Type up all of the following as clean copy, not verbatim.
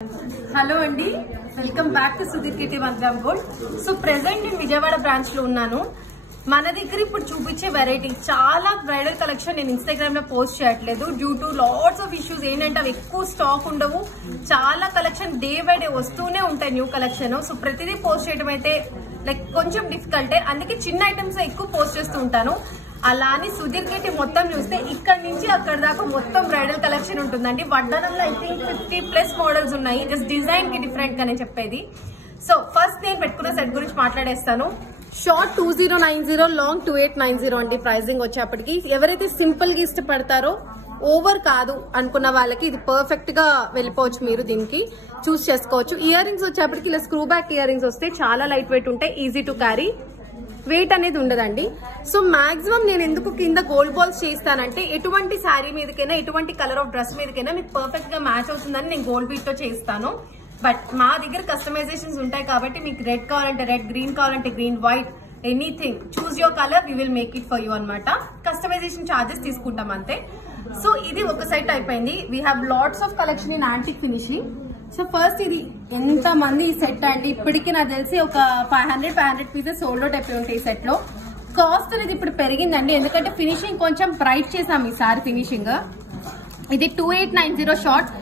Hello అండి, welcome back to Sudheer kitty 1 gram gold. So present నేను Vijayawada branch లో ఉన్నాను. మన దగ్గర ఇప్పుడు చూపించే వెరైటీ చాలా బ్రైడల్ కలెక్షన్ నేను ఇన్స్టాగ్రామ్ లో పోస్ట్ చేయట్లేదు due to lots of issues. ఏంటంటే అవి ఎక్కువ స్టాక్ ఉండవు, చాలా కలెక్షన్ డే బై డే వస్తూనే ఉంటాయి న్యూ కలెక్షన్. సో ప్రతిదీ పోస్ట్ చేయడం అయితే లైక్ కొంచెం డిఫికల్టే, అందుకే చిన్న ఐటమ్స్ ఎక్కువ పోస్ట్ చేస్తూ ఉంటాను. అలా అని సుధీర్ కిటీ మొత్తం చూస్తే ఇక్కడ నుంచి అక్కడ దాకా మొత్తం బ్రైడల్ కలెక్షన్ ఉంటుందండి. వడ్డానంలో ఐ థింక్ 50+ మోడల్స్ ఉన్నాయి, జస్ట్ డిజైన్ కి డిఫరెంట్ గా నేను చెప్పేది. సో ఫస్ట్ నేను పెట్టుకున్న సెట్ గురించి మాట్లాడేస్తాను. షార్ట్ 2090, లాంగ్ 2890 అండి ప్రైజింగ్ వచ్చేప్పటికి. ఎవరైతే సింపుల్ గా ఇష్టపడతారో, ఓవర్ కాదు అనుకున్న వాళ్ళకి ఇది పర్ఫెక్ట్ గా వెళ్ళిపోవచ్చు. మీరు దీనికి చూస్ చేసుకోవచ్చు. ఇయర్ రింగ్స్ వచ్చేప్పటికి ఇలా స్క్రూ బ్యాక్ ఇయర్ రింగ్స్ వస్తే చాలా లైట్ వెయిట్ ఉంటాయి, ఈజీ టు క్యారీ, వెయిట్ అనేది ఉండదండి. సో మాక్సిమం నేను ఎందుకు కింద గోల్డ్ బాల్స్ చేస్తానంటే ఎటువంటి శారీ మీదకైనా, ఎటువంటి కలర్ ఆఫ్ డ్రెస్ మీదకైనా మీకు పర్ఫెక్ట్ గా మ్యాచ్ అవుతుందని నేను గోల్డ్ బీట్ తో చేస్తాను. బట్ మా దగ్గర కస్టమైజేషన్స్ ఉంటాయి కాబట్టి మీకు రెడ్ కావాలంటే రెడ్, గ్రీన్ కావాలంటే green, white, anything choose your colour, we will make it for you అనమాట. కస్టమైజేషన్ చార్జెస్ తీసుకుంటాం అంతే. సో ఇది ఒక సెట్ అయిపోయింది. We have lots of collection in antique finishing. So first ఇది ఎంత మంది ఈ సెట్ అండి, ఇప్పటికి నాకు తెలిసి ఒక 500 పీసెస్ సోల్డ్ అవుట్ అయిపోయి ఉంటాయి ఈ సెట్ లో. కాస్ట్ అనేది ఇప్పుడు పెరిగిందండి, ఎందుకంటే ఫినిషింగ్ కొంచెం బ్రైట్ చేసాం ఈసారి ఫినిషింగ్. ఇది 2890 షార్ట్.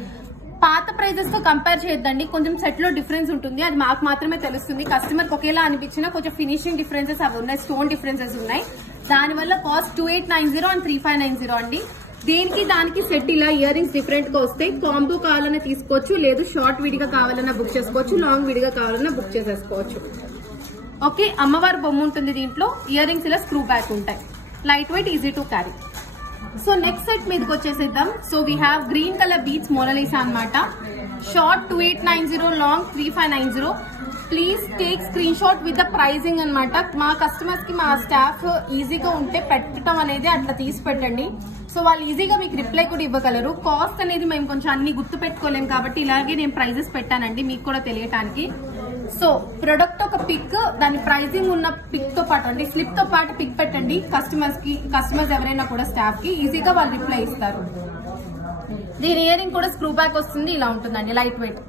పాత ప్రైజెస్ తో కంపేర్ చేయొద్దండి, కొంచెం సెట్ లో డిఫరెన్స్ ఉంటుంది, అది మాకు మాత్రమే తెలుస్తుంది. కస్టమర్ ఒకేలా అనిపించినా కొంచెం ఫినిషింగ్ డిఫరెన్సెస్ అవి ఉన్నాయి, స్టోన్ డిఫరెన్సెస్ ఉన్నాయి. దానివల్ల కాస్ట్ 2890 అండ్ 3590 అండి. దేనికి దానికి సెట్ ఇలా ఇయర్ రింగ్స్ డిఫరెంట్ గా వస్తాయి. కాంబో కావాలన్నా తీసుకోవచ్చు, లేదు షార్ట్ విడిగా కావాలన్నా బుక్ చేసుకోవచ్చు, లాంగ్ విడిగా కావాలన్నా బుక్ చేసేసుకోవచ్చు. ఓకే, అమ్మవారి బొమ్మ ఉంటుంది దీంట్లో. ఇయర్ రింగ్స్ ఇలా స్క్రూ బ్యాక్ ఉంటాయి, light weight, easy to carry. So next set మీదకి వచ్చేసేద్దాం. So we have green colour beach Mona Lisa అనమాట. Short 2890, long 3590. Please take screen shot with the pricing అనమాట. మా కస్టమర్స్ కి మా స్టాఫ్ ఈజీగా ఉంటే పెట్టడం అనేది అట్లా తీసి పెట్టండి. సో వాళ్ళు ఈజీగా మీకు రిప్లై కూడా ఇవ్వగలరు. కాస్ట్ అనేది మేము కొంచెం అన్ని గుర్తు పెట్టుకోలేము కాబట్టి ఇలాగే నేను ప్రైజెస్ పెట్టానండి మీకు కూడా తెలియటానికి. సో ప్రొడక్ట్ ఒక పిక్, దాని ప్రైజింగ్ ఉన్న పిక్ తో పాటు అంటే స్లిప్ తో పాటు పిక్ పెట్టండి కస్టమర్స్ ఎవరైనా కూడా స్టాఫ్ కి ఈజీగా వాళ్ళు రిప్లై ఇస్తారు. దీని ఇయర్ రింగ్ కూడా స్క్రూ బ్యాక్ వస్తుంది, ఇలా ఉంటుందండి, light weight.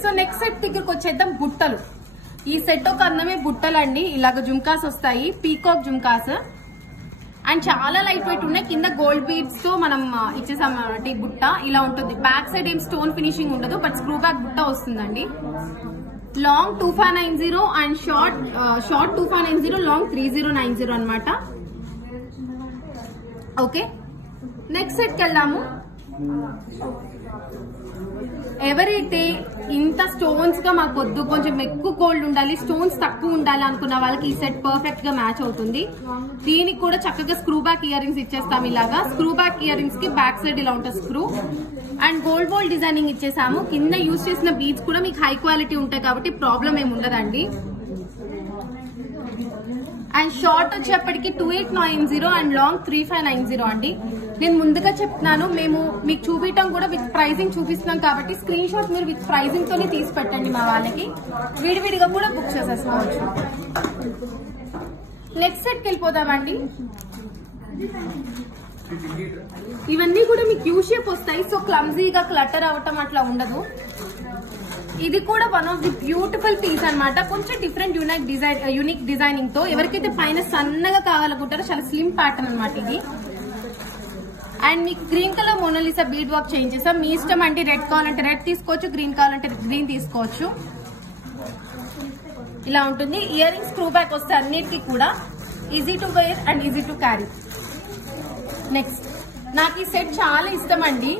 So next set దగ్గరకు వచ్చేద్దాం. బుట్టలు. ఈ సెట్ ఒక అందమే బుట్టలు అండి, ఇలాగ జుమ్కాస్ వస్తాయి, పీకాక్ జుమ్కాస్, అండ్ చాలా లైట్ వెయిట్ ఉన్నాయి. కింద గోల్డ్ బీడ్స్ తో మనం ఇచ్చేసాం అన్నమాట. ఈ బుట్ట ఇలా ఉంటుంది. బ్యాక్ సైడ్ ఏం స్టోన్ ఫినిషింగ్ ఉండదు, బట్ స్క్రూ బ్యాక్ బుట్ట వస్తుందండి. లాంగ్ 2590 అండ్ షార్ట్ 2590, లాంగ్ 3090 అనమాట. ఓకే, నెక్స్ట్ సెట్ కి వెళ్దాము. ఎవరైతే ఇంత స్టోన్స్ గా మాకు వద్దు, కొంచెం ఎక్కువ గోల్డ్ ఉండాలి, స్టోన్స్ తక్కువ ఉండాలి అనుకున్న వాళ్ళకి ఈ సెట్ పర్ఫెక్ట్ గా మ్యాచ్ అవుతుంది. దీనికి కూడా చక్కగా స్క్రూ బ్యాక్ ఇయర్ రింగ్స్ ఇచ్చేస్తాం. ఇలాగా స్క్రూ బ్యాక్ ఇయర్ రింగ్స్ కి బ్యాక్ సైడ్ ఇలా ఉంటుంది screw, and gold ball designing ఇచ్చేసాము. కింద యూజ్ చేసిన బీడ్స్ కూడా మీకు హై క్వాలిటీ ఉంటాయి కాబట్టి ప్రాబ్లం ఏమి ఉండదండి. అండ్ షార్ట్ వచ్చేప్పటికి 2890 అండ్ లాంగ్ 3590 అండి. నేను ముందుగా చెప్తున్నాను, మేము మీకు చూపించడం కూడా విత్ ప్రైజింగ్ చూపిస్తున్నాం కాబట్టి స్క్రీన్ షాట్ మీరు విత్ ప్రైజింగ్ తోనే తీసి పెట్టండి. మా వాళ్ళకి విడివిడిగా కూడా బుక్ చేసేసుకోవచ్చు. నెక్స్ట్ సెట్ కి వెళ్ళిపోదామండి. ఇవన్నీ కూడా మీకు యూ షేప్ వస్తాయి, సో క్లమ్జీగా క్లటర్ అవటం అట్లా ఉండదు. ఇది కూడా one of the beautiful piece అనమాట. కొంచెం డిఫరెంట్ యూనిక్ డిజైనింగ్ తో ఎవరికైతే పైన సన్నగా కావాలనుకుంటారో చాలా స్లిమ్ ప్యాటర్న్ అనమాట ఇది. అండ్ మీకు green colour Mona Lisa bead work change చేసాం, మీ ఇష్టం అండి. రెడ్ కావాలంటే రెడ్ తీసుకోవచ్చు, గ్రీన్ కావాలంటే గ్రీన్ తీసుకోవచ్చు. ఇలా ఉంటుంది. ఇయర్ రింగ్స్ స్క్రూ బ్యాక్ వస్తే అన్నిటికీ కూడా easy to wear and easy to carry. Next నాకు ఈ సెట్ చాలా ఇష్టం అండి.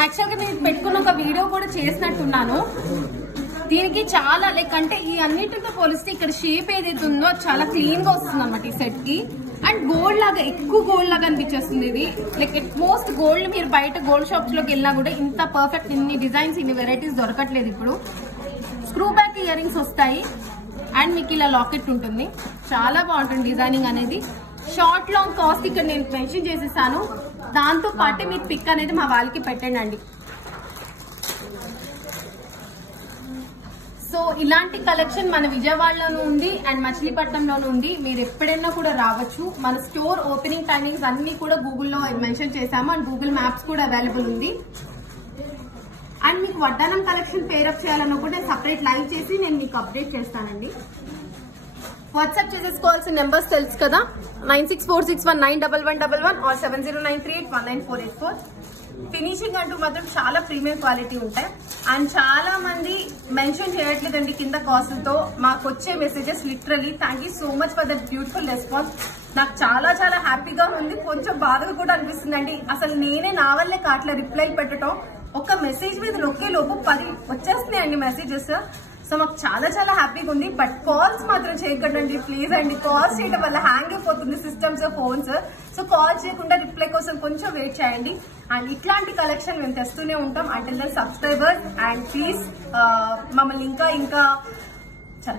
యాక్చువల్గా నేను పెట్టుకున్న ఒక వీడియో కూడా చేసినట్టున్నాను. దీనికి చాలా లైక్ అంటే ఈ అన్నిటితో పోలిస్తే ఇక్కడ షేప్ ఏదైతే ఉందో చాలా క్లీన్ గా వస్తుంది అనమాట ఈ సెట్ కి. అండ్ గోల్డ్ లాగా, ఎక్కువ గోల్డ్ లాగా అనిపించేస్తుంది ఇది. లైక్ మోస్ట్ గోల్డ్ మీరు బయట గోల్డ్ షాప్స్ లోకి వెళ్ళినా కూడా ఇంత పర్ఫెక్ట్, ఇన్ని డిజైన్స్, ఇన్ని వెరైటీస్ దొరకట్లేదు ఇప్పుడు. స్క్రూ బ్యాక్ ఇయర్ రింగ్స్ వస్తాయి అండ్ మీకు ఇలా లాకెట్ ఉంటుంది. చాలా బాగుంటుంది డిజైనింగ్ అనేది. షార్ట్ లాంగ్ కాస్ట్ ఇక్కడ నేను మెన్షన్ చేసేసాను. దాంతో పాటే మీరు పిక్ అనేది మా వాళ్ళకి పెట్టండి. సో ఇలాంటి కలెక్షన్ మన విజయవాడలోనూ ఉంది అండ్ మచిలీపట్నంలోనూ ఉంది. మీరు ఎప్పుడైనా కూడా రావచ్చు. మన స్టోర్ ఓపెనింగ్ టైమింగ్స్ అన్ని కూడా గూగుల్లో మెన్షన్ చేసాము అండ్ గూగుల్ మ్యాప్స్ కూడా అవైలబుల్ ఉంది. అండ్ వడ్డానం కలెక్షన్ పేరప్ చేయాలనుకుంటే సపరేట్ లైవ్ చేసి నేను మీకు అప్డేట్ చేస్తానండి. వాట్సాప్ చేసేసుకోవాల్సిన నెంబర్స్ తెలుసు కదా, 9646191111 or 7093819484. ఫినిషింగ్ అంటూ మాత్రం చాలా ప్రీమియం క్వాలిటీ ఉంటాయి. అండ్ చాలా మంది మెన్షన్ చేయట్లేదండి కింద కాస్ట్లతో. మాకు వచ్చే messages literally thank you so much for that beautiful response. నాకు చాలా చాలా హ్యాపీగా ఉంది, కొంచెం బాధగా కూడా అనిపిస్తుందండి. అసలు నేనే నా వల్లే కాట్ల రిప్లై పెట్టడం, ఒక మెసేజ్ మీద నొక్కే లోపు 10 వచ్చేస్తున్నాయండి మెసేజెస్. సో మాకు చాలా చాలా హ్యాపీగా ఉంది. బట్ కాల్స్ మాత్రం చేయకండి ప్లీజ్ అండి. కాల్స్ చేయడం వల్ల హ్యాంగ్ అయిపోతుంది సిస్టమ్స్, ఫోన్స్. సో కాల్ చేయకుండా రిప్లై కోసం కొంచెం వెయిట్ చేయండి. అండ్ ఇట్లాంటి కలెక్షన్ మేము తెస్తూనే ఉంటాం. అండ్ సబ్స్క్రైబర్ అండ్ ప్లీజ్ మమ్మల్ని ఇంకా చాలా